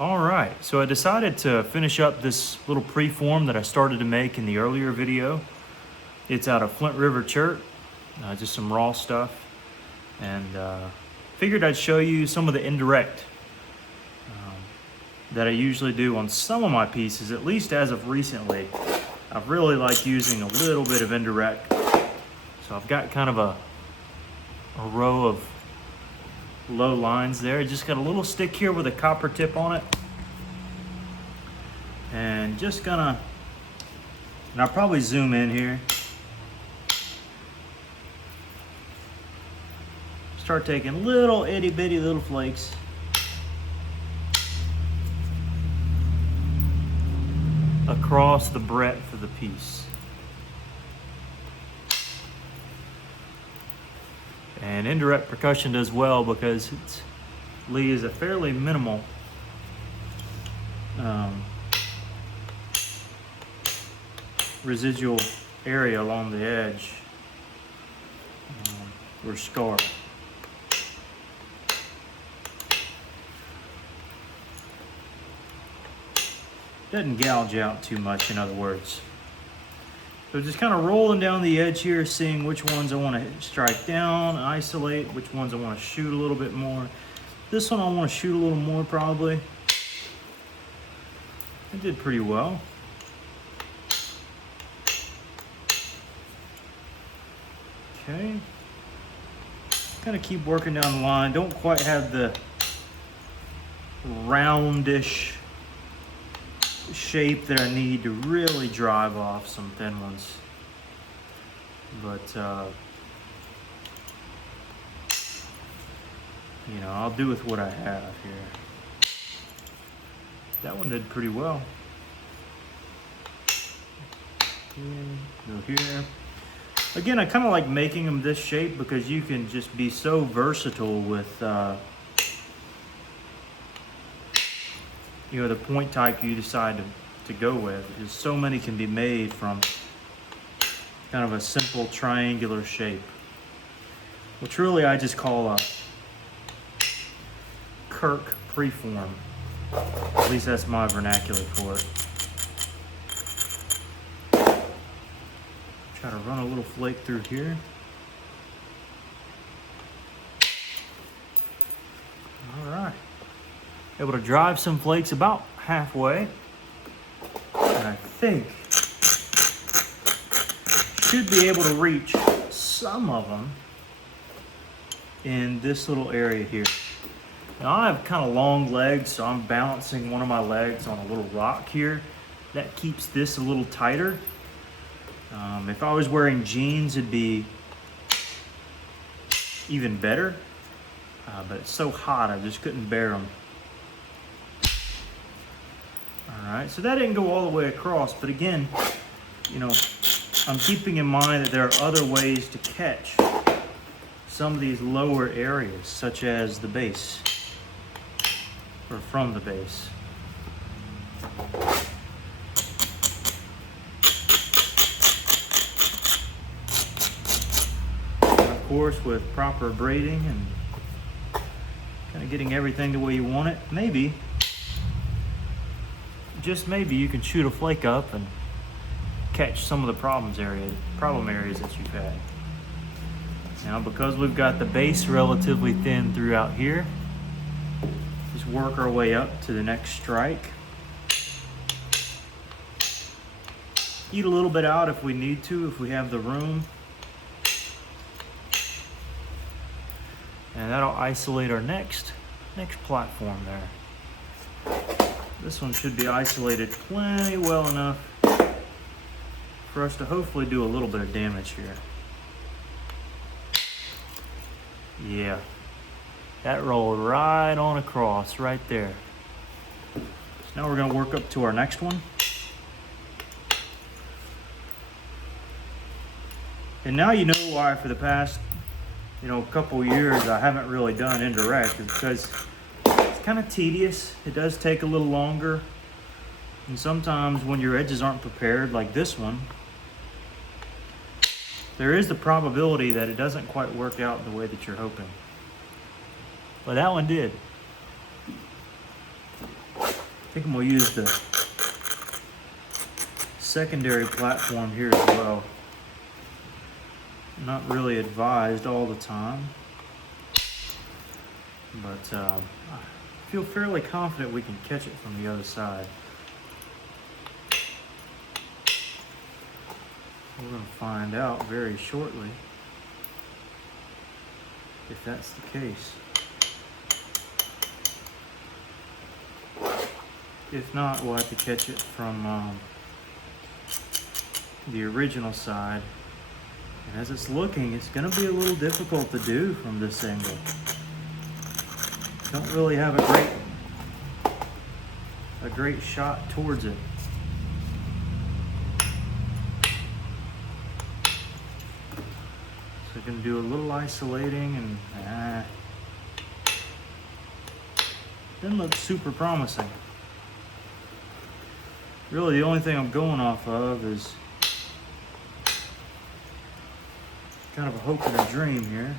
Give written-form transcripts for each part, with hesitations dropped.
All right, so I decided to finish up this little preform that I started to make in the earlier video. It's out of Flint River Chert, just some raw stuff. And figured I'd show you some of the indirect that I usually do on some of my pieces, at least as of recently. I've really liked using a little bit of indirect. So I've got kind of a row of low lines there. Just got a little stick here with a copper tip on it. And just gonna, and I'll probably zoom in here. Start taking little itty bitty little flakes. Across the breadth of the piece. And indirect percussion does well because it leaves a fairly minimal residual area along the edge or scar. Doesn't gouge out too much, in other words. So just kind of rolling down the edge here, seeing which ones I want to strike down, isolate, which ones I want to shoot a little bit more. This one I want to shoot a little more probably. I did pretty well. Okay. Kind of keep working down the line. Don't quite have the roundish shape that I need to really drive off some thin ones. But, you know, I'll do with what I have here. That one did pretty well. Go here. Again, I kind of like making them this shape because you can just be so versatile with you know, the point type you decide to go with. Because so many can be made from kind of a simple triangular shape, which really I just call a Kirk preform. At least that's my vernacular for it. Try to run a little flake through here. All right. Able to drive some flakes about halfway. And I think should be able to reach some of them in this little area here. Now I have kind of long legs, so I'm balancing one of my legs on a little rock here. That keeps this a little tighter. If I was wearing jeans, it'd be even better. But it's so hot, I just couldn't bear them. All right, so that didn't go all the way across, but again, you know, I'm keeping in mind that there are other ways to catch some of these lower areas, such as the base, or from the base. And of course, with proper braiding and kind of getting everything the way you want it, maybe, just maybe, you can shoot a flake up and catch some of the problem areas that you've had. Now, because we've got the base relatively thin throughout here, just work our way up to the next strike. Eat a little bit out if we need to, if we have the room. And that'll isolate our next platform there. This one should be isolated plenty well enough for us to hopefully do a little bit of damage here. Yeah, that rolled right on across, right there. So now we're gonna work up to our next one. And now you know why for the past, couple years I haven't really done indirect, is because it's kind of tedious. It does take a little longer. And sometimes when your edges aren't prepared, like this one, there is the probability that it doesn't quite work out the way that you're hoping. But that one did. think I'm gonna use the secondary platform here as well. Not really advised all the time, but I feel fairly confident we can catch it from the other side. We're going to find out very shortly if that's the case. If not, we'll have to catch it from the original side. And as it's looking, it's going to be a little difficult to do from this angle. Don't really have a great shot towards it. So I'm going to do a little isolating and didn't look super promising. Really, the only thing I'm going off of is kind of a hope and a dream here.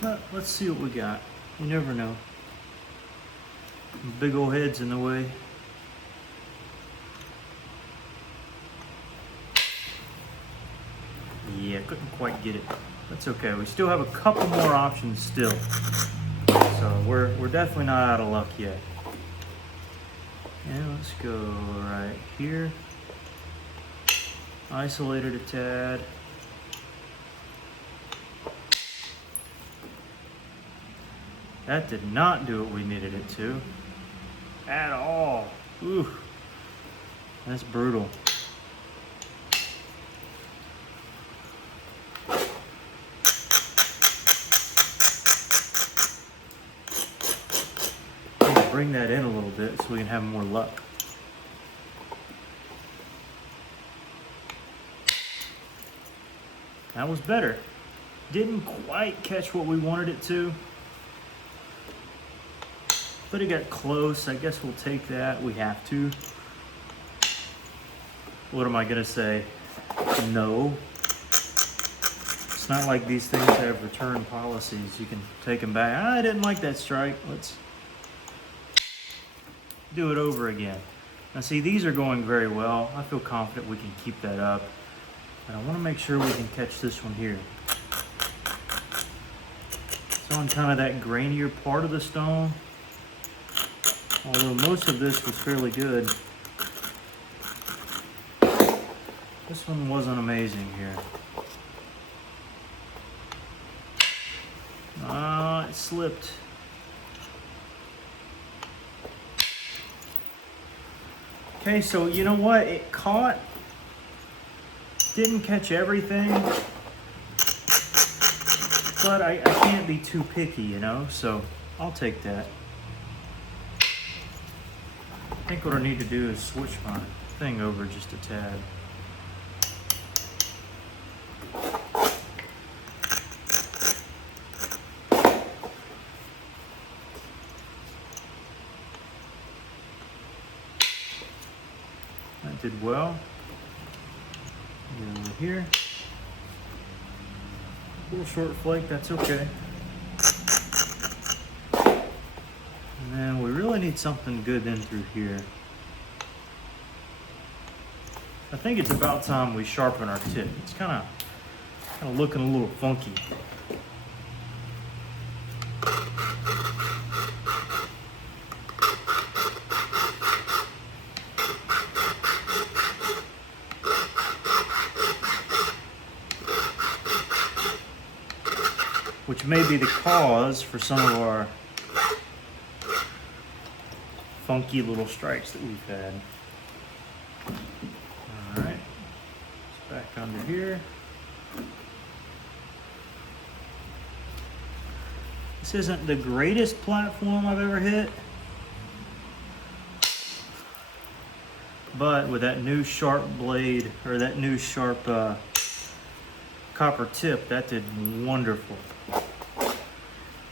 But let's see what we got. You never know. Big old head's in the way. Yeah, couldn't quite get it. That's okay. We still have a couple more options still. So we're definitely not out of luck yet. And let's go right here. Isolate it a tad. That did not do what we needed it to. At all. Ooh. That's brutal. Bring that in a little bit so we can have more luck. That was better. Didn't quite catch what we wanted it to, but it got close. I guess we'll take that. We have to. What am I gonna say? No. It's not like these things have return policies. You can take them back. I didn't like that strike. Let's do it over again. Now see, these are going very well. I feel confident we can keep that up. But I want to make sure we can catch this one here. It's on kind of that grainier part of the stone. Although most of this was fairly good. This one wasn't amazing here. It slipped. Okay, so you know what? It caught. Didn't catch everything. But I can't be too picky, you know? So I'll take that. I think what I need to do is switch my thing over just a tad. That did well. Get over here. A little short flake, that's okay. And then we really need something good in through here. I think it's about time we sharpen our tip. It's kind of looking a little funky. Which may be the cause for some of our funky little strikes that we've had. All right, it's back under here. This isn't the greatest platform I've ever hit, but with that new sharp blade, or that new sharp copper tip, that did wonderful.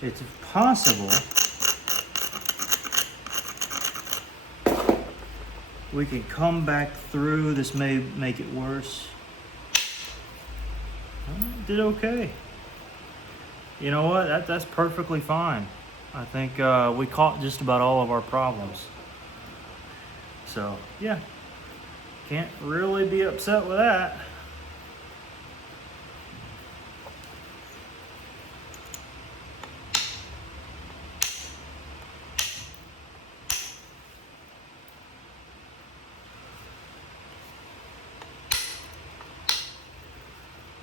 It's possible we can come back through. This may make it worse. Well, it did okay. you know what? That's perfectly fine. I think we caught just about all of our problems. So yeah, can't really be upset with that.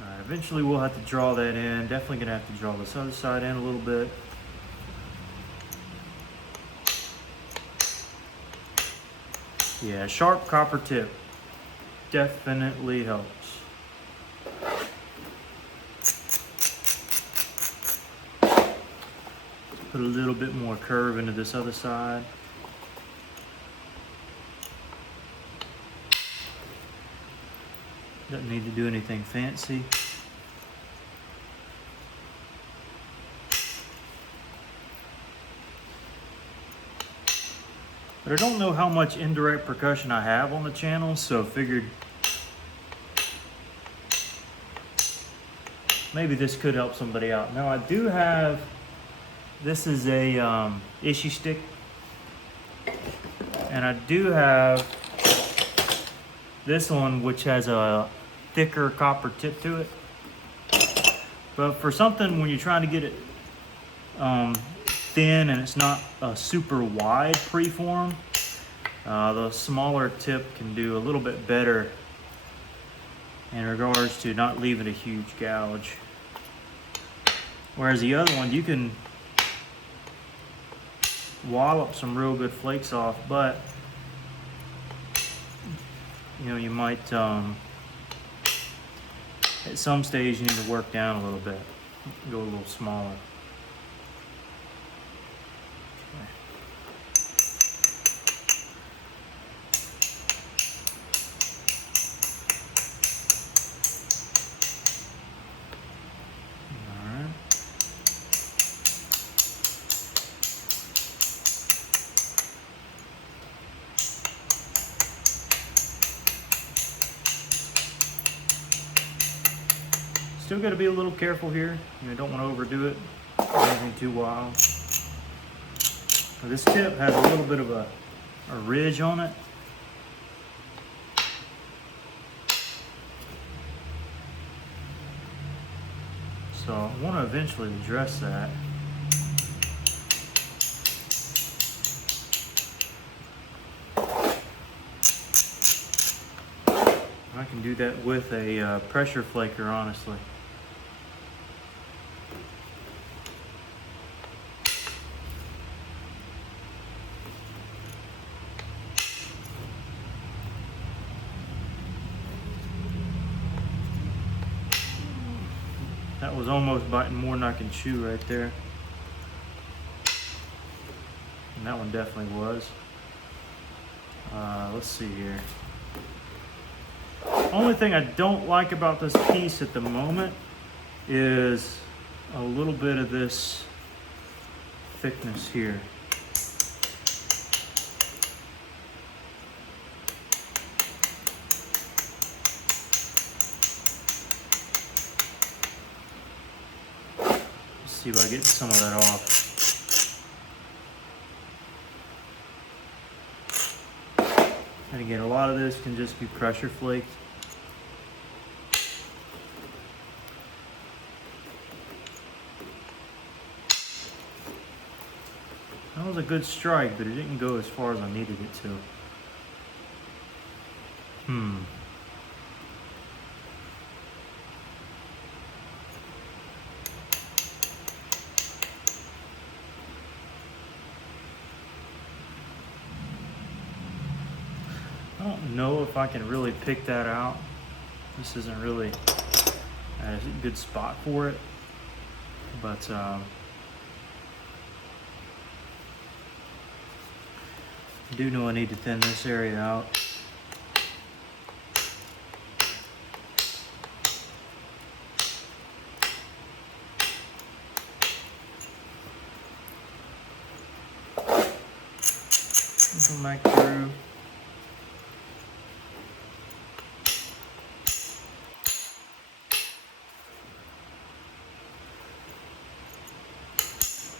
Alright, eventually we'll have to draw that in. Definitely gonna have to draw this other side in a little bit. Yeah, sharp copper tip definitely helps. Put a little bit more curve into this other side. Doesn't need to do anything fancy. But I don't know how much indirect percussion I have on the channel, so figured maybe this could help somebody out. Now I do have, this is a Ishii stick, and I do have this one which has a thicker copper tip to it. But for something when you're trying to get it thin and it's not a super wide preform, the smaller tip can do a little bit better in regards to not leaving a huge gouge. Whereas the other one, you can wallop some real good flakes off, but you know, you might at some stage you need to work down a little bit, go a little smaller. Still got to be a little careful here. You don't want to overdo it, anything too wild. This tip has a little bit of a ridge on it. So I want to eventually address that. I can do that with a pressure flaker, honestly. That was almost biting more than I can chew right there. And that one definitely was. Let's see here. Only thing I don't like about this piece at the moment is a little bit of this thickness here. Let's see if I get some of that off. And again, a lot of this can just be pressure flaked. That was a good strike, but it didn't go as far as I needed it to. I don't know if I can really pick that out. This isn't really a good spot for it, but I do know I need to thin this area out. Come back through.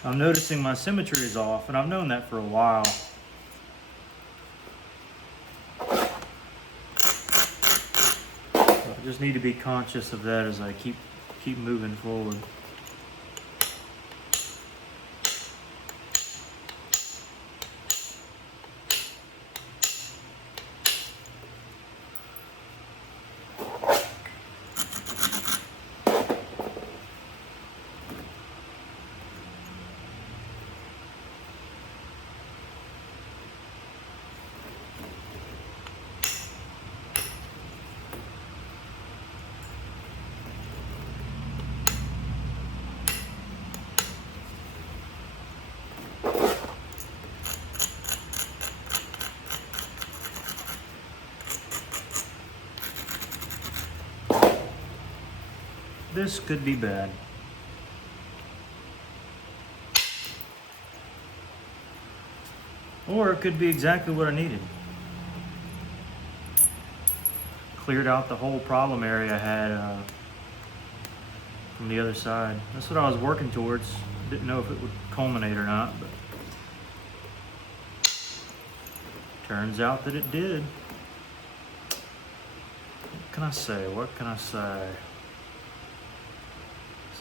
I'm noticing my symmetry is off, and I've known that for a while. I just need to be conscious of that as I keep moving forward. This could be bad. Or it could be exactly what I needed. Cleared out the whole problem area I had from the other side. That's what I was working towards. Didn't know if it would culminate or not, but turns out that it did. What can I say? What can I say?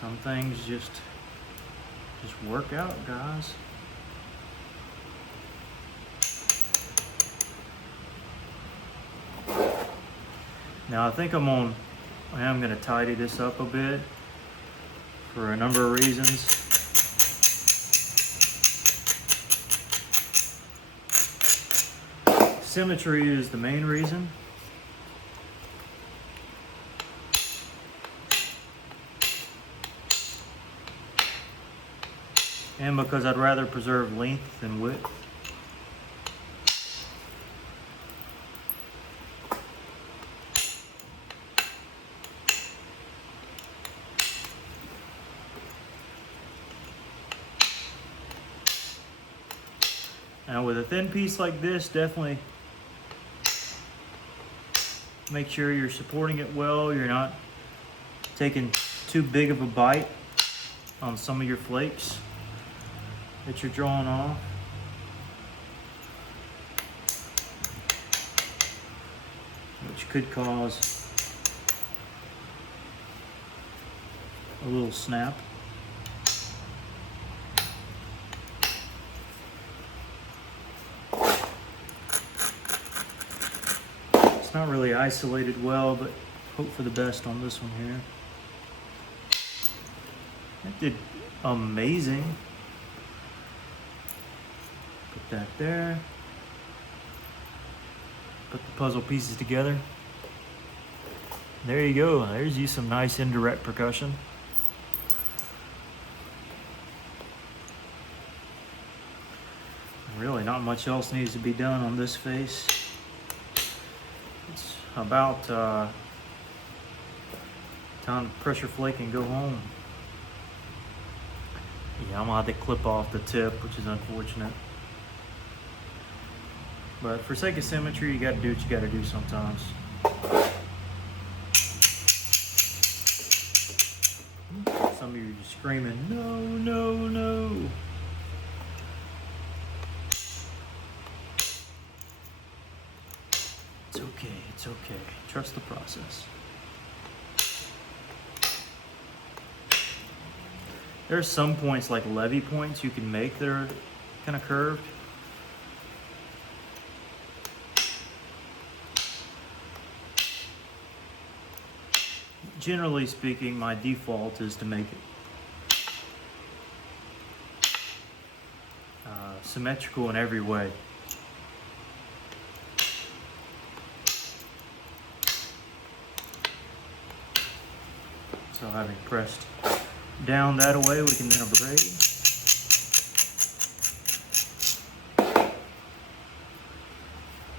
Some things just work out, guys. Now I think I am going to tidy this up a bit for a number of reasons. Symmetry is the main reason. And because I'd rather preserve length than width. Now with a thin piece like this, definitely make sure you're supporting it well. You're not taking too big of a bite on some of your flakes that you're drawing off. Which could cause a little snap. It's not really isolated well, but hope for the best on this one here. That did amazing. Put that there. Put the puzzle pieces together. There you go. There's you some nice indirect percussion. Really, not much else needs to be done on this face. It's about time to pressure flake and go home. Yeah, I'm gonna have to clip off the tip, which is unfortunate. But for sake of symmetry, you gotta do what you gotta do sometimes. Some of you are just screaming, no, no, no. It's okay, it's okay. Trust the process. There are some points, like levy points, you can make that are kind of curved. Generally speaking, my default is to make it symmetrical in every way. So having pressed down that away, we can then abrade.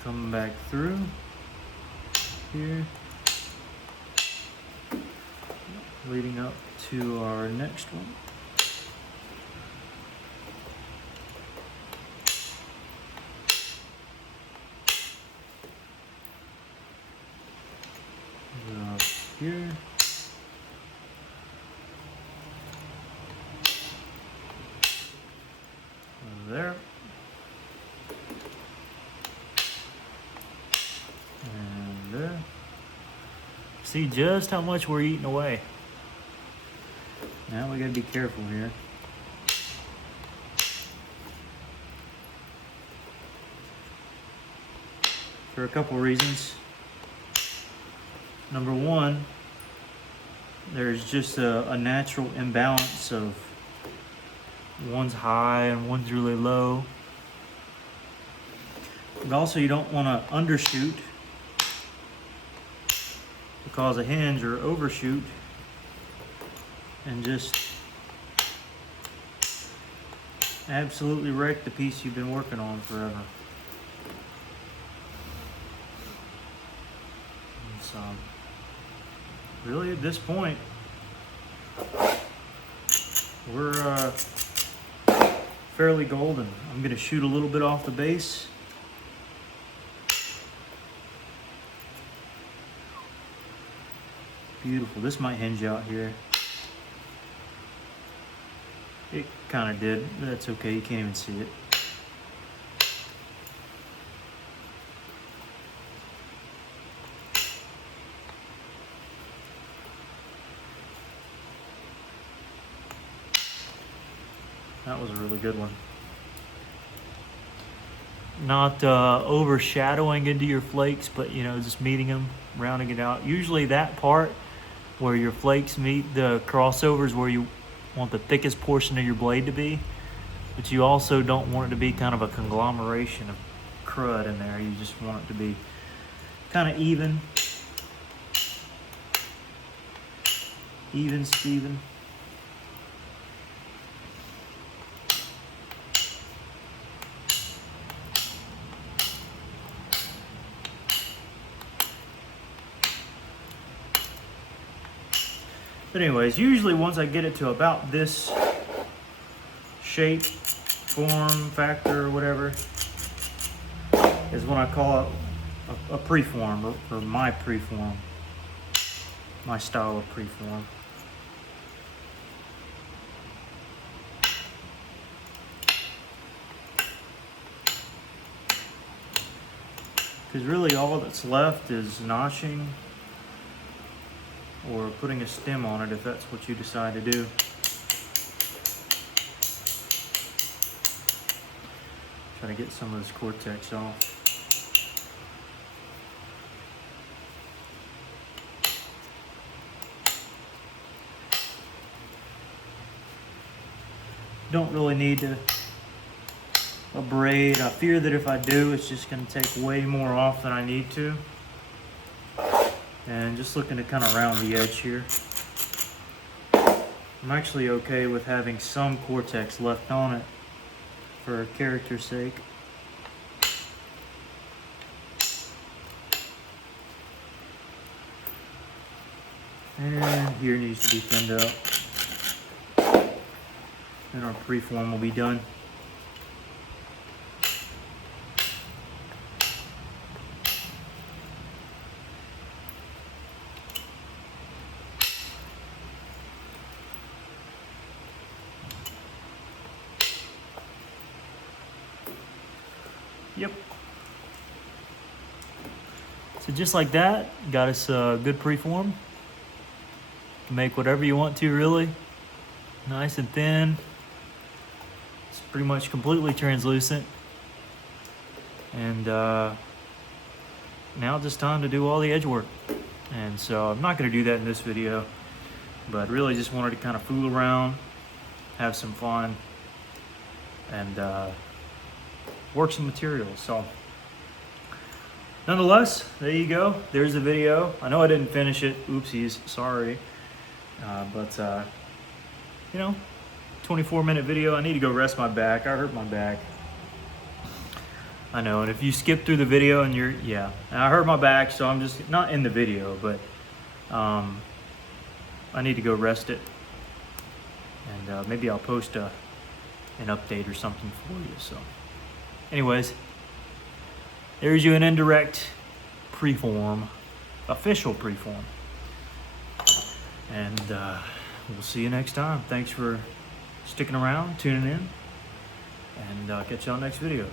Coming back through here, leading up to our next one. Up here. See just how much we're eating away. Now we gotta be careful here. For a couple reasons. Number one, there's just a natural imbalance of one's high and one's really low. But also you don't want to undershoot to cause a hinge or overshoot and just absolutely wreck the piece you've been working on forever. So really at this point we're fairly golden. I'm going to shoot a little bit off the base. Beautiful. This might hinge out here. It kind of did. That's okay. You can't even see it. That was a really good one. Not overshadowing into your flakes, but you know, just meeting them, rounding it out. Usually that part where your flakes meet the crossovers where you want the thickest portion of your blade to be, but you also don't want it to be kind of a conglomeration of crud in there. You just want it to be kind of even Steven. But anyways, usually once I get it to about this shape, form, factor, or whatever, is when I call it a preform, or my preform, my style of preform. Because really all that's left is notching or putting a stem on it if that's what you decide to do. Try to get some of this cortex off. Don't really need to abrade. I fear that if I do, it's just going to take way more off than I need to. And just looking to kind of round the edge here. I'm actually okay with having some cortex left on it for character's sake. And here needs to be thinned out. And our preform will be done. Yep. So just like that, got us a good preform. You can make whatever you want to, really. Nice and thin. It's pretty much completely translucent. And now just time to do all the edge work. And so I'm not going to do that in this video, but really just wanted to kind of fool around, have some fun, and work some materials. So nonetheless, there you go. There's the video. I know I didn't finish it. Oopsies, sorry. But you know, 24-minute video. I need to go rest my back. I hurt my back. I know, and if you skip through the video and and I hurt my back, so I'm just not in the video, but I need to go rest it. And maybe I'll post an update or something for you. So anyways, there's you an indirect preform, official preform. And we'll see you next time. Thanks for sticking around, tuning in, and catch y'all next video.